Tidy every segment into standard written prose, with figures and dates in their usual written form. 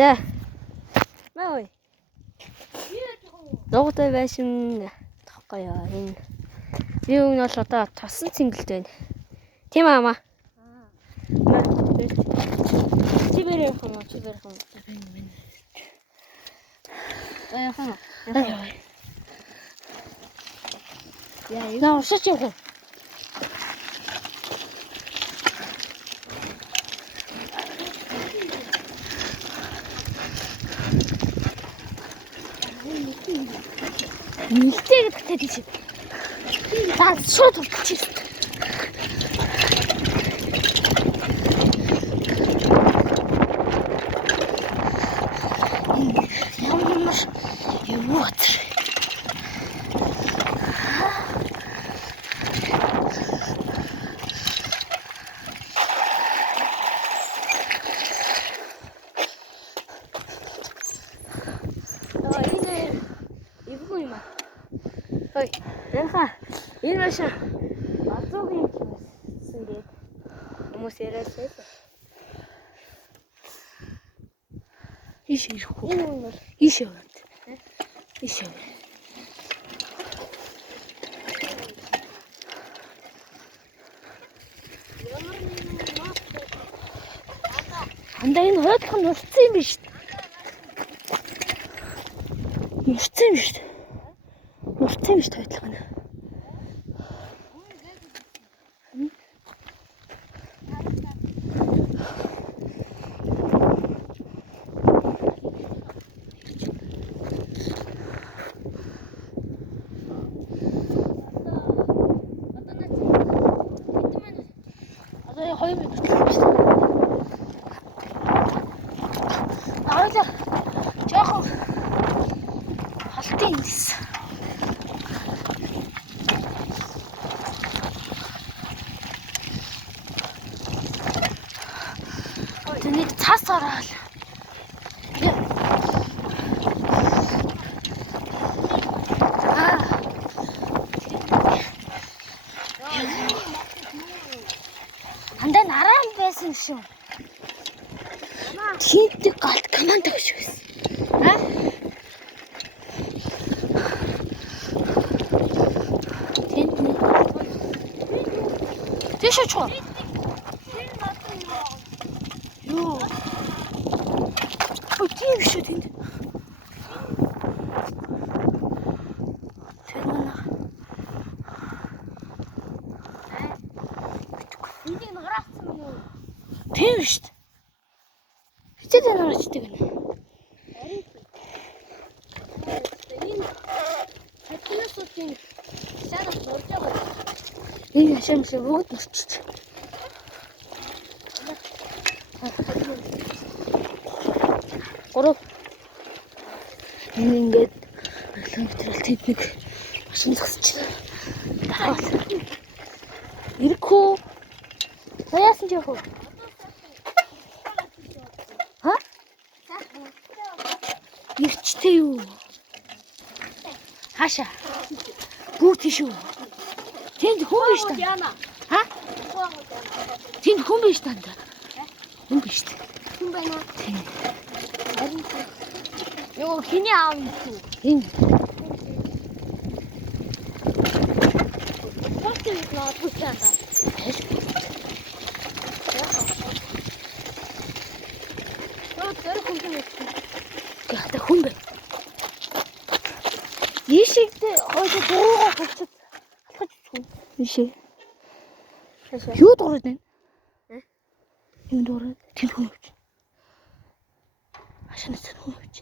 Да. Маа ой. Ногтой байшин тахгүй яа энэ. Би өгн бол одоо тосон цэнгэлт байна. Тийм аа. Чи бэрэх юм уу? Яахан. Яа, энэ уушаач явах. Нэлтэйг татаад ийш. Таа шууд болчихсон. Ямар юмот. Ой, яха. Энэ машин азуугийн гэсэн гээд хүмүүс яриасаа. Иш ирэх үү? Энэ бол иш яваад. Иш яваа. Андаа энэ хойдлох нь урцсан юм биш үү? Урцсан юм биш үү? Урцсан биш хойдлох нь. Хоёр минут болчихсон. Аваа жоохон халтын юмс. Тэний цаас ороод. Андаа наран байсан шүү. Тинтэг галт команд өгч байсан. Тинтэг. Тэшээ чуу. Юу. Ой, тийм шүү тэнд. Тийм шүү дээ. Хичээд нарчдаг гэнэ. Энэ хатнасуудын шарах дурж байгаа. Энэ хашаам шиг бүгд нурчиж. Гурав. Энэ ингээд километрэл тэднийг машин зогсчих. Даавал. Ирэхгүй. Яасан ч яах вэ? Ирчтэй юу? Хаша. Бүүт шүү. Тэнд хүн биш таа. Ха? Тэнд хүн биш таа. Хүн биш таа. Хүн байна уу? Харин ёо хиний аав юм шүү. Энэ. Бохтой наад бүсаа. Яа, хүн бэ? Ийшигдээ хойш дуруугаа хөвчөд алхаж үгүй. Ийшээ. Юу дураад байна? Юу дураад? Тэр хүн хөвч. Ашанаас хүн хөвч.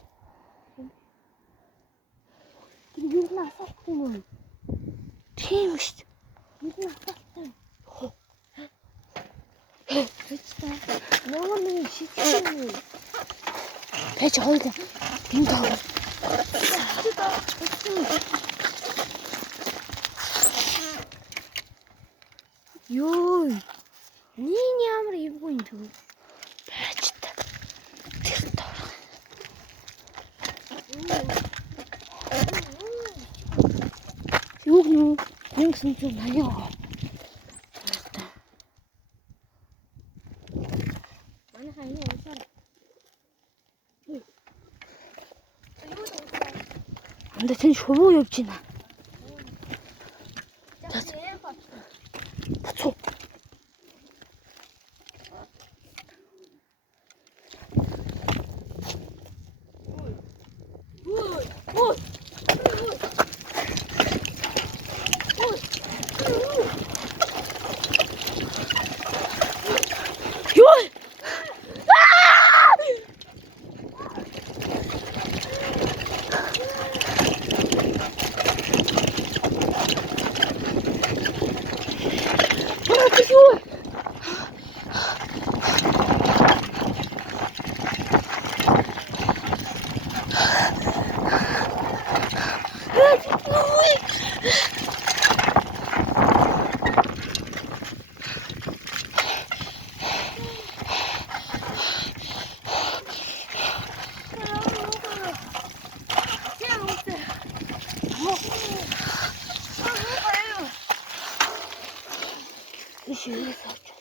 Тэр юу нэ асуулт юм уу? Тийм шүү дээ. Юу нэ асуулт. Нөгөө нэг шийдсэн. Тэч хоёул энэ тоо. Ёо. Нин ямар ивгүй юм бэ? Бач та. Тэр тоо. Юу гэнэ? 1980. Манай хаяа уусаа. 근데 쟤는 쇼부 옆지나. 다쳐. Еще не хочу.